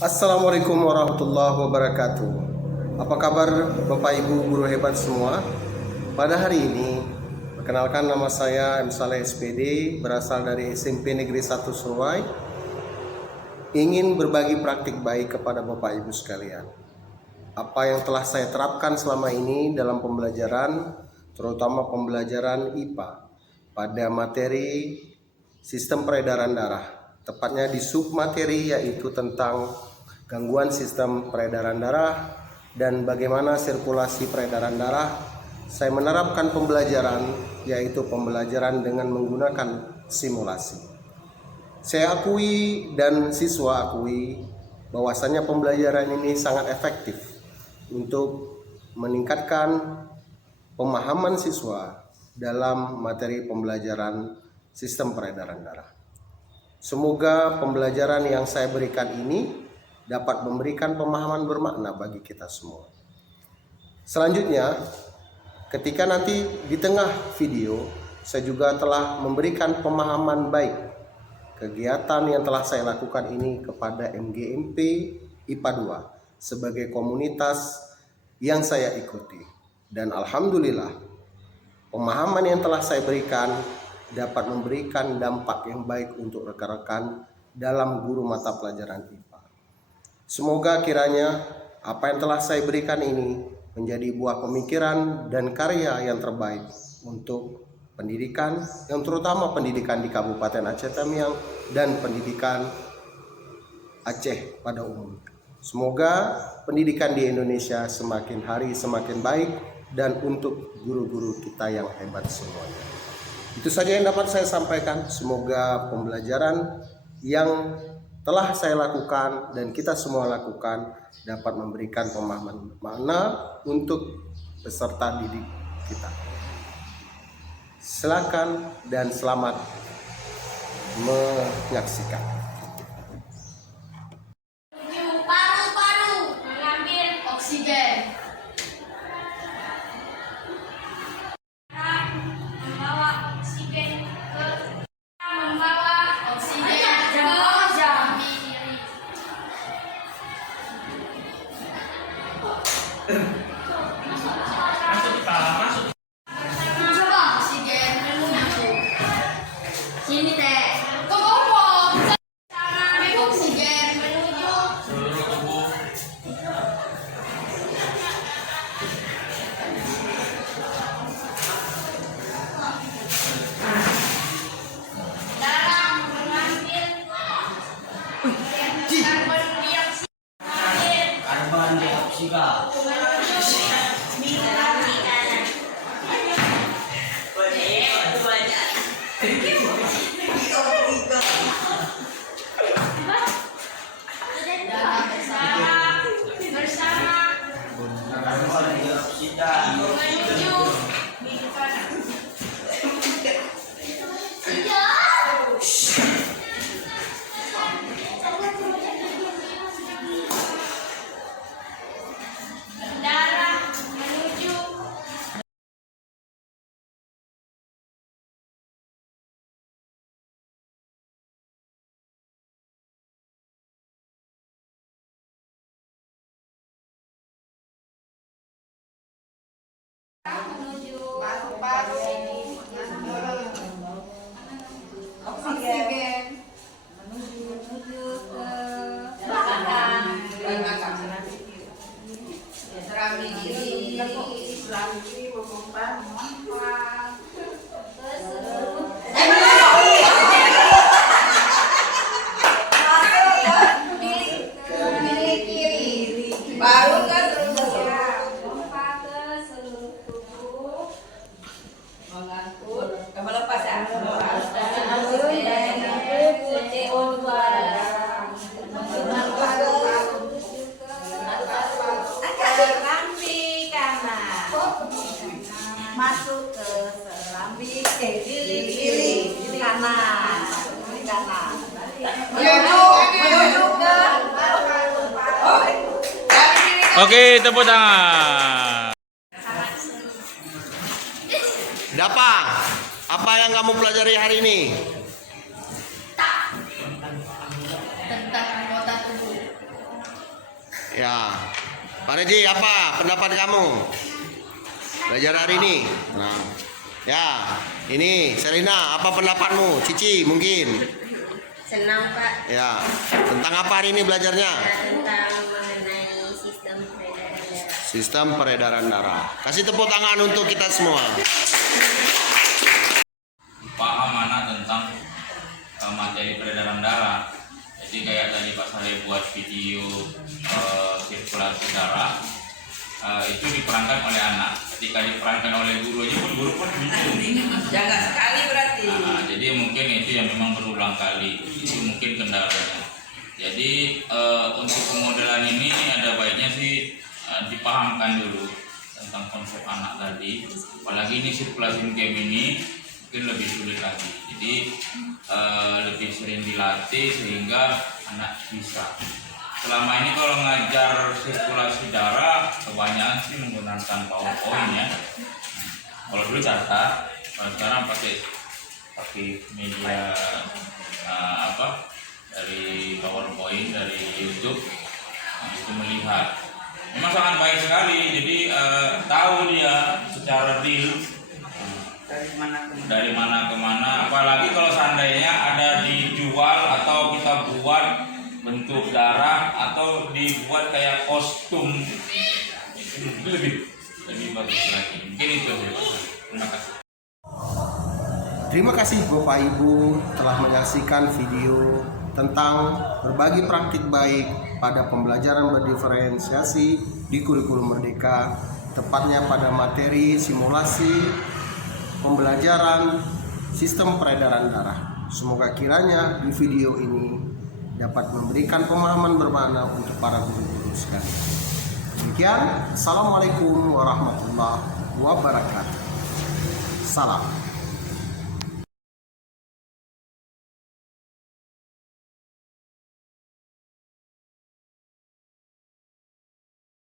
Assalamualaikum warahmatullahi wabarakatuh. Apa kabar Bapak Ibu guru hebat semua? Pada hari ini, perkenalkan nama saya M. Saleh SPD, berasal dari SMP Negeri 1 Surway. Ingin berbagi praktik baik kepada Bapak Ibu sekalian. Apa yang telah saya terapkan selama ini dalam pembelajaran, terutama pembelajaran IPA, pada materi sistem peredaran darah. Tepatnya di submateri yaitu tentang gangguan sistem peredaran darah dan bagaimana sirkulasi peredaran darah. Saya menerapkan pembelajaran yaitu pembelajaran dengan menggunakan simulasi. Saya akui dan siswa akui bahwasanya pembelajaran ini sangat efektif untuk meningkatkan pemahaman siswa dalam materi pembelajaran sistem peredaran darah. Semoga pembelajaran yang saya berikan ini dapat memberikan pemahaman bermakna bagi kita semua. Selanjutnya, ketika nanti di tengah video, saya juga telah memberikan pemahaman baik kegiatan yang telah saya lakukan ini kepada MGMP IPA 2 sebagai komunitas yang saya ikuti. Dan alhamdulillah, pemahaman yang telah saya berikan dapat memberikan dampak yang baik untuk rekan-rekan dalam guru mata pelajaran IPA. Semoga kiranya apa yang telah saya berikan ini menjadi buah pemikiran dan karya yang terbaik untuk pendidikan, yang terutama pendidikan di Kabupaten Aceh Tamiang dan pendidikan Aceh pada umumnya. Semoga pendidikan di Indonesia semakin hari semakin baik dan untuk guru-guru kita yang hebat semuanya. Itu saja yang dapat saya sampaikan. Semoga pembelajaran yang telah saya lakukan dan kita semua lakukan dapat memberikan pemahaman makna untuk peserta didik kita. Silakan dan selamat menyaksikan. Paru-paru mengambil oksigen. Membawa oksigen ke jambi kiri. Coba oksigen menuju sini teh. Kok ngomong? Sama oksigen menuju seluruh tubuh. darah mengambil karbon dioksida Karbon dioksida. bersama Karbon dioksida. menuju darah menuju paru-paru oksigen menuju ke belakang serambi kiri memompa ke seluruh bilik kiri baru ke seluruh pompa ke seluruh tubuh mengangkut melepas oksigen CO2 serambi kanan masuk ke serambi kiri kanan menuju ke Oke, tepuk tangan. Dapa, apa yang kamu pelajari hari ini? tentang anggota tubuh Ya, Pak Redi, apa pendapat kamu belajar hari ini? Nah, ya, ini Selina, apa pendapatmu? Cici mungkin? Senang Pak. Ya, tentang apa hari ini belajarnya? Tentang mengenai sistem peredaran darah. Sistem peredaran darah. Kasih tepuk tangan untuk kita semua. Paham anak tentang materi peredaran darah. Jadi kayak tadi Pak Saleh buat video sirkulasi darah, itu diperankan oleh anak. Ketika diperankan oleh guru aja pun guru pun bingung. Jaga sekali berarti. Jadi mungkin itu yang memang berulang kali. Itu mungkin kendalanya. Jadi untuk pemodelan ini ada baiknya sih dipahamkan dulu tentang konsep anak tadi. Apalagi ini sirkulasi game ini mungkin lebih sulit lagi. Jadi lebih sering dilatih sehingga anak bisa. Selama ini kalau ngajar sirkulasi darah kebanyakan sih menggunakan PowerPoint ya. Kalau dulu catat, kalau sekarang pakai media dari PowerPoint, dari YouTube, itu melihat. Memang sangat baik sekali. Jadi tahu dia secara real dari mana ke mana. Apalagi kalau seandainya ada dijual atau kita buat bentuk darah atau dibuat kayak kostum, itu lebih bagus lagi. Mungkin itu ya. Terima kasih. Terima kasih Bapak Ibu telah menyaksikan video tentang berbagi praktik baik pada pembelajaran berdiferensiasi di kurikulum Merdeka, tepatnya pada materi simulasi pembelajaran sistem peredaran darah. Semoga kiranya di video ini dapat memberikan pemahaman bermakna untuk para guru-guru sekalian. Demikian, Assalamualaikum warahmatullahi wabarakatuh. Salam.